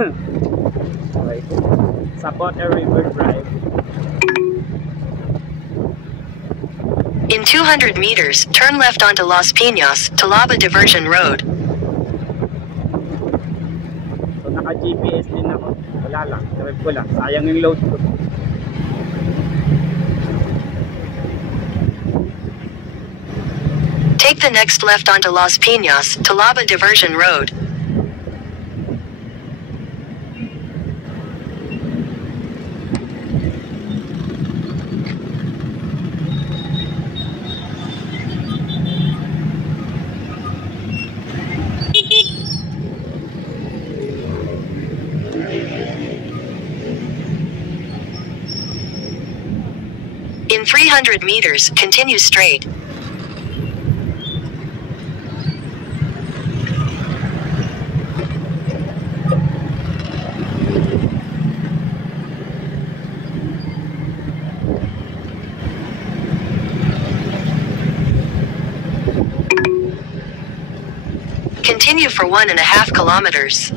Okay. Sapota River Drive. In 200 meters, turn left onto Las Piñas, Talaba Diversion Road. So naka-GPS din ako. Wala lang, trip ko lang. Sayang yung load ko. Take the next left onto Las Piñas, Talaba Diversion Road. In 300 meters, continue straight. Continue for 1.5 kilometers.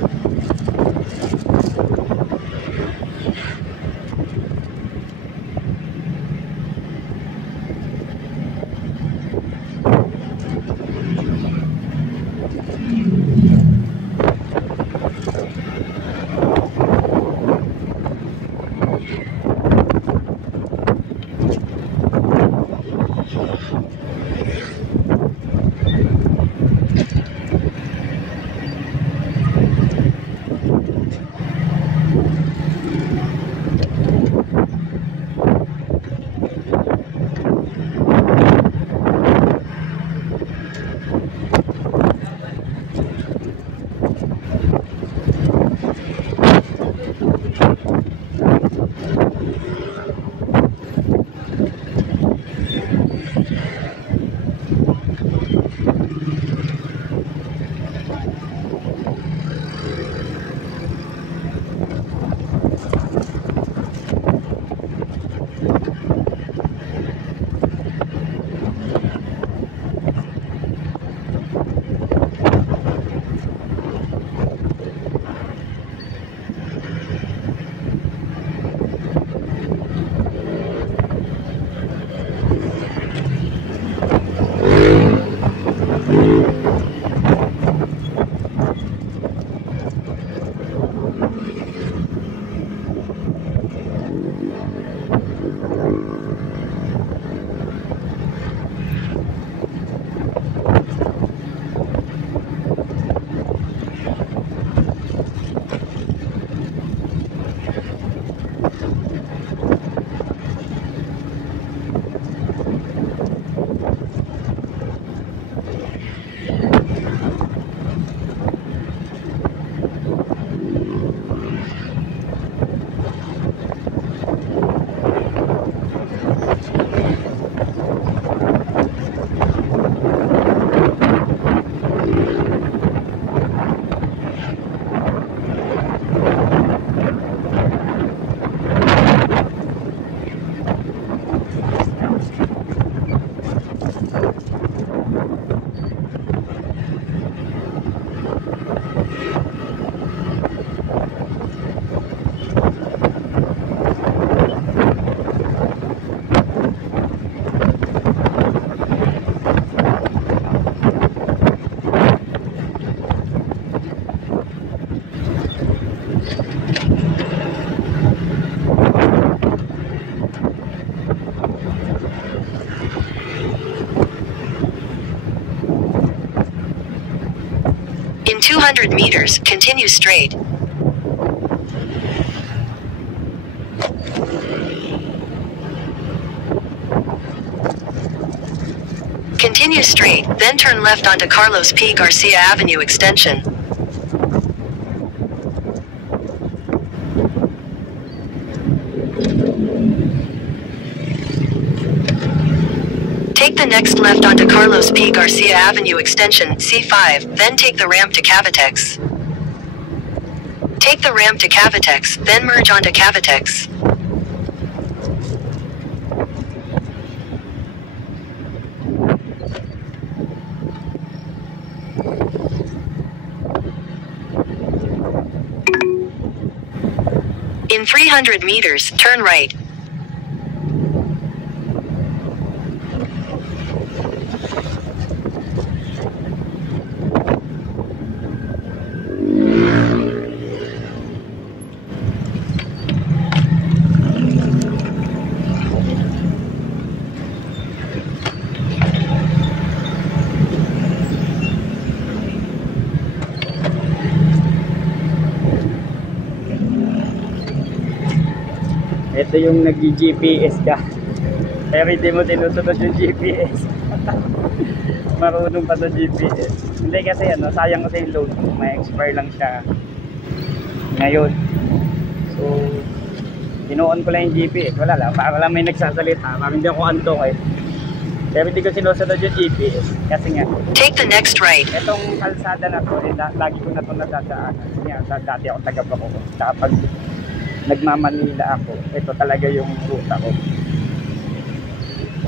In 200 meters, continue straight. Continue straight, then turn left onto Carlos P. Garcia Avenue Extension. Take the next left onto Carlos P. Garcia Avenue Extension, C5, then take the ramp to Cavitex. Take the ramp to Cavitex, then merge onto Cavitex. In 300 meters, turn right. Ito yung nag-GPS ka. Pero hindi mo tinusunod yung GPS. Marunong pa sa GPS. Hindi kasi ano, sayang kasi yung load. May expire lang siya ngayon. So, tinuon ko lang yung GPS. Wala lang. Para lang may nagsasalita. Parang hindi ako antok eh. Pero hindi ko sinusunod yung GPS. Kasi nga, Take the next right. itong kalsada na to, eh, lagi ko na ito nadadaanan. Kasi nga, dati ako taga-Bacoor. Kapag nagmamanila ako, ito talaga yung ruta ko.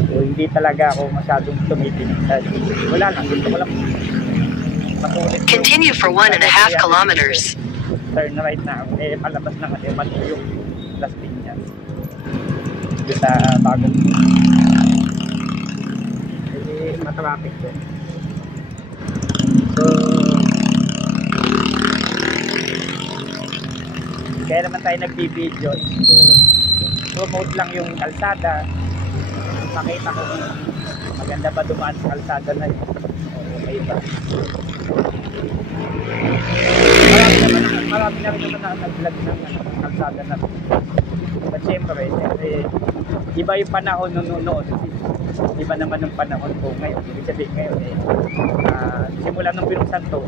So, hindi talaga ako masyadong tumitingin. Wala lang, gusto ko lang masulit. Continue for 1.5 kilometers. Turn right na ako. Eh, palabas na kasi mali yung plastic niya. Dito sa bagong eh, matraffic ko. So, kaya naman tayo nag-video. So, promote lang yung kalsada. Pakita ko kung maganda ba dumaan sa kalsada na yun. O okay ba. Marami na rin naman na nag-vlog ng kalsada na ito. But syempre, iba yung panahon noon. Iba naman yung panahon ko ngayon. Ibig sabihin ngayon simula nung binuksan to,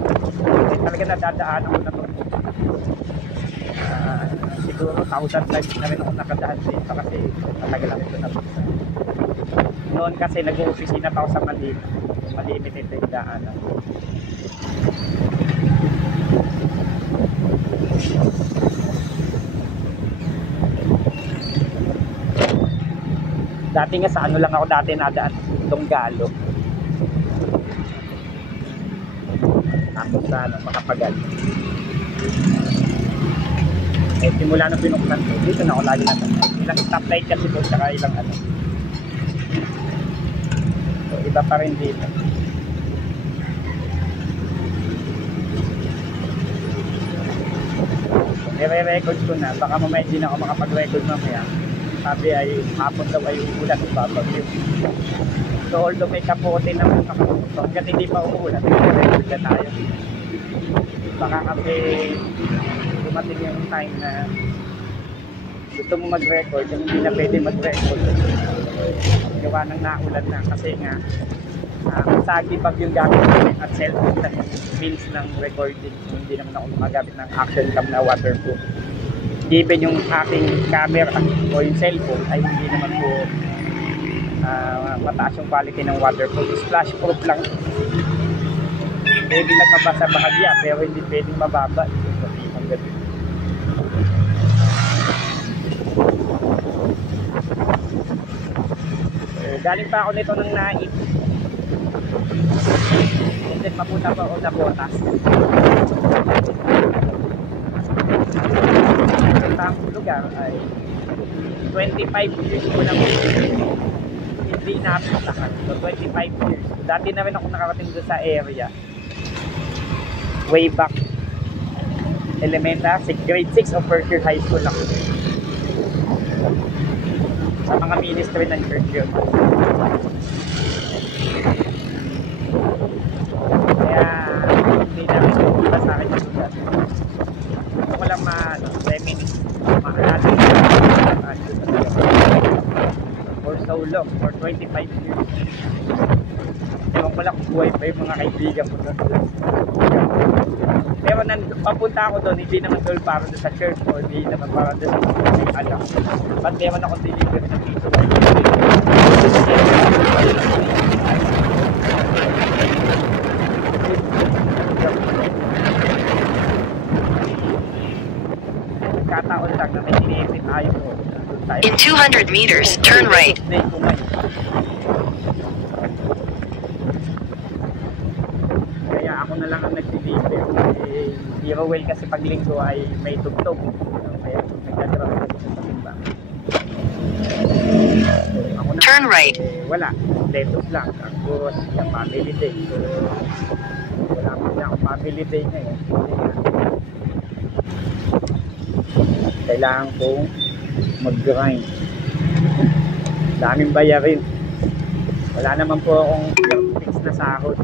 talaga nadadaanan ko na to. Siguro 1,000 times na rin ako nakadaan dito kasi matagal lang ito nabuksan. Noon kasi nag-uopisina pa ako sa Manila. Malimited ito yung daanan. Dati nga sa ano lang ako dati nadaan, Donggalo. Tapos sa ano, Makapagal. Eh, simula nung binuksan ko, dito na ako lagi natin. Ilang stoplight kasi doon, saka ilang ano. So, iba pa rin dito. Nire-record ko na, baka mamaya hindi na ako makapag-record mamaya. Sabi ay hapon daw ay uulan o babagyo. So although may kapote naman ako, so hanggang hindi pa uulan, nire-record na tayo. Baka kasi dumating yung time na gusto mo mag-record, yung hindi na pwede mag-record. Gawa ng naulan na kasi nga sagi pag yung gamit namin at cellphone na means ng recording. Hindi naman ako gumagamit ng action cam na waterproof. Given yung aking camera o yung cellphone ay hindi naman po mataas yung quality ng waterproof. Splash proof lang. Pwede lang mabasa bahagya pero hindi pwedeng mababa. Galing pa ako nito ng Naip. And then mapunta pa ako na Botas. Ang lugar ay 25 years ko lang hindi napuntahan. So 25 years. Dati na rin ako nakarating doon sa area. Way back elementary, grade 6 of first year high school ako. Sa mga ministry ng church yun. Kaya hindi namin pupunta sa akin yung lugar. Gusto ko lang ma-reminisce, ma-alatin for so long, for 25 years. Ewan ko lang kung buhay pa yung mga kaibigan ko doon. Pero papunta ako doon, hindi naman doon para doon sa church o hindi naman para doon sa alam. Ba't meron akong delivery ng piso? Kataon lang na may iniisip tayo ko. In 200 meters, turn right. Kaya ako na lang ang nag-deliver. Zero well kasi pag linggo ay may tugtog. Kaya nagdadrop. Turn right. Wala, lettuce lang. Tapos, yung family day. So, wala pa na akong family day ngayon. Kailangan kong mag-grind. Daming bayarin. Wala naman po akong fix na sahod.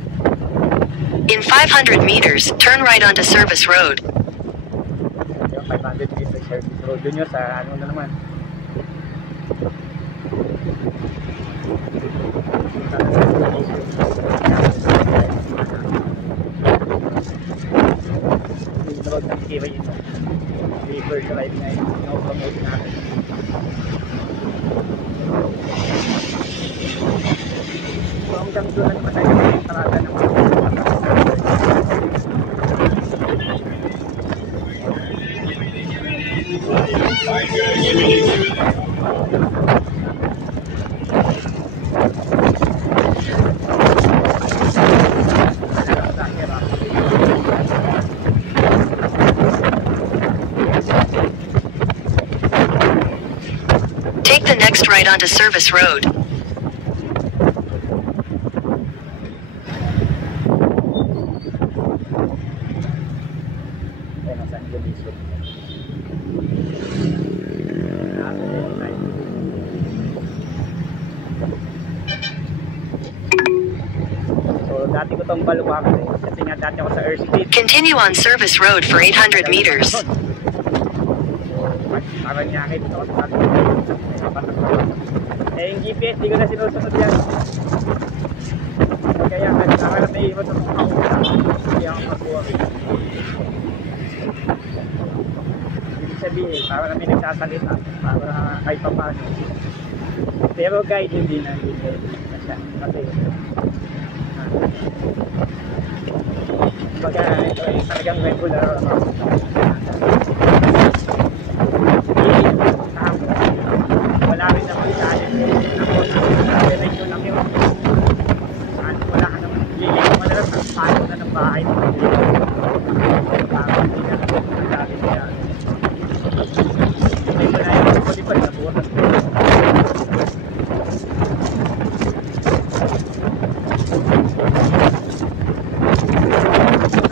In 500 meters, turn right onto Service Road. Yung 500 meters service road. Yun yun sa ano na naman. Yung road ng Kira yun. River drive na yun. No-promote natin. So hanggang doon na naman tayo yung tarada ng mga Take the next right onto Service Road. So dati ko itong baluwakan eh. Kasi nga dati ako sa airspeed. Continue on Service Road for 800 meters. Parang nyakit ako sa atin. Eh yung GPS, di ko na sinusunod yan. Kaya kailangan na may iwan sa mga kausap. Hindi ako makuha. Ibig sabihin, parang na may nagsasalita. Para kahit pa paano. Pero guide hindi na. Kasi baga ito ay talagang regular wala rin naman sa atin sabi rin yun lang yun wala ka naman liligaw mo na lang paano na ng bahay parang hindi na nagsabi niya hindi ko na yung kulipad na buwan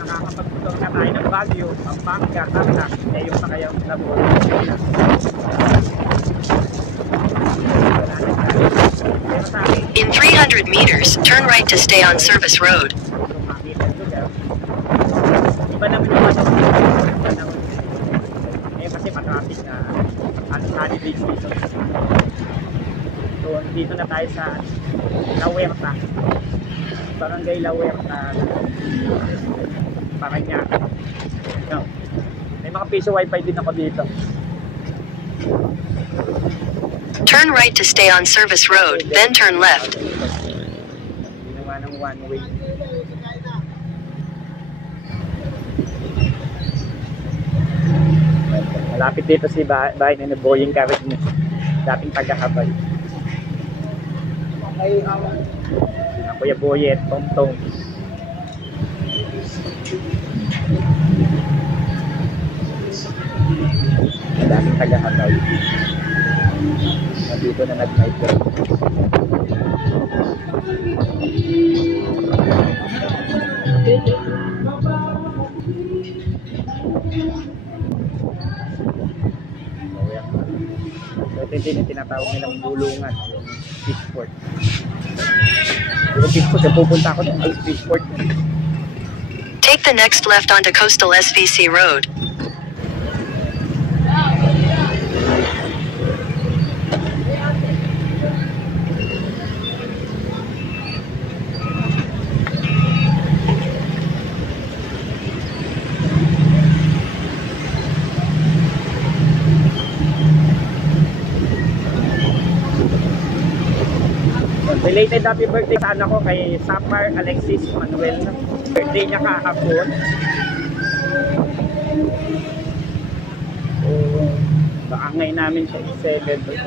nakakapagputong na tayo ng Baguio, Pampanga, Tarlac, eh yung pakayang labor. In 300 meters, turn right to stay on Service Road. Iba naman yung panahon. Eh kasi matraffic na holiday season. So dito na tayo sa La Huerta. Barangay La Huerta. Paranaque. No. May mga piso wifi din ako dito. Turn right to stay on Service Road, then turn left. Ginawa ng one way. Malapit dito si bahay ni Boying Carrot ni dating taga-Habay. Kuya Boyet, Tong-Tong. Dating taga-Habay. Dito na nag-migrate. So ito yung tinatawag nilang bulungan, yung fishport. Yung fishport, pupunta ako ng fishport. Take the next left onto Coastal SVC Road. Belated happy birthday sa anak ko kay Sapar Alexis Manuel. Birthday niya kahapon. So, baka ngayon namin siya i-celebrate.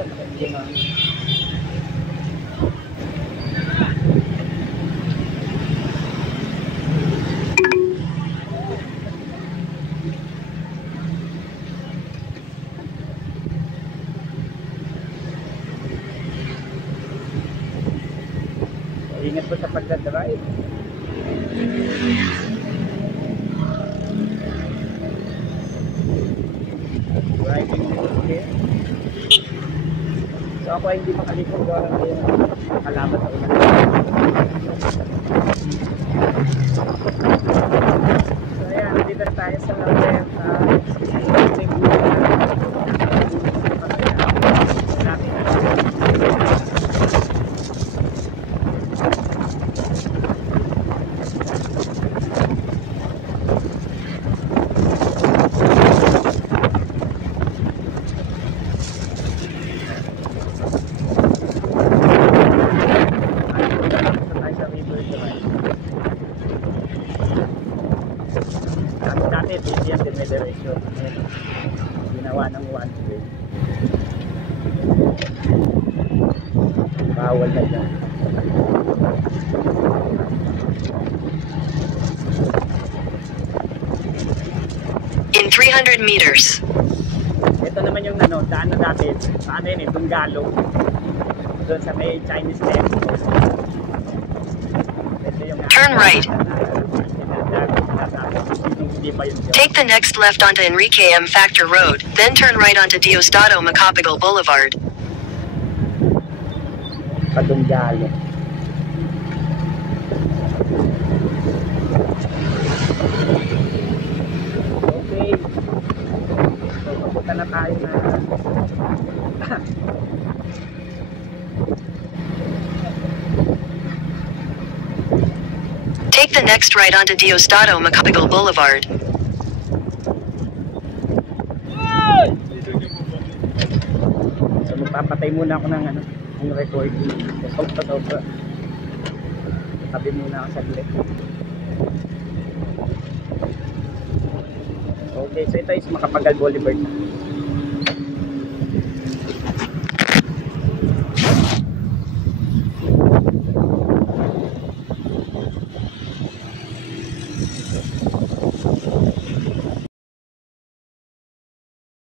ko sa pagdadrive. Driving rules here. So ako ay hindi makalikot doon ang kalaban sa ulan. So ayan, dito na tayo sa Laurel. Dati BTM din may direction. Ginawa ng one way. Bawal na dyan. In 300 meters. Ito naman yung ano, daan na dati. Ano yun eh, Dunggalo. Doon sa may Chinese temple. Ito yung Turn right. Hindi pa yun. Take the next left onto Enrique M. Factor Road, then turn right onto Diosdado Macapagal Boulevard. Padunggalo. Okay. So, papunta na tayo na Take the next right onto Diosdado Macapagal Boulevard. So, magpapatay muna ako ng ano, ng recording. Sobra. Tabi muna ako saglit. Okay, so ito is Macapagal Boulevard.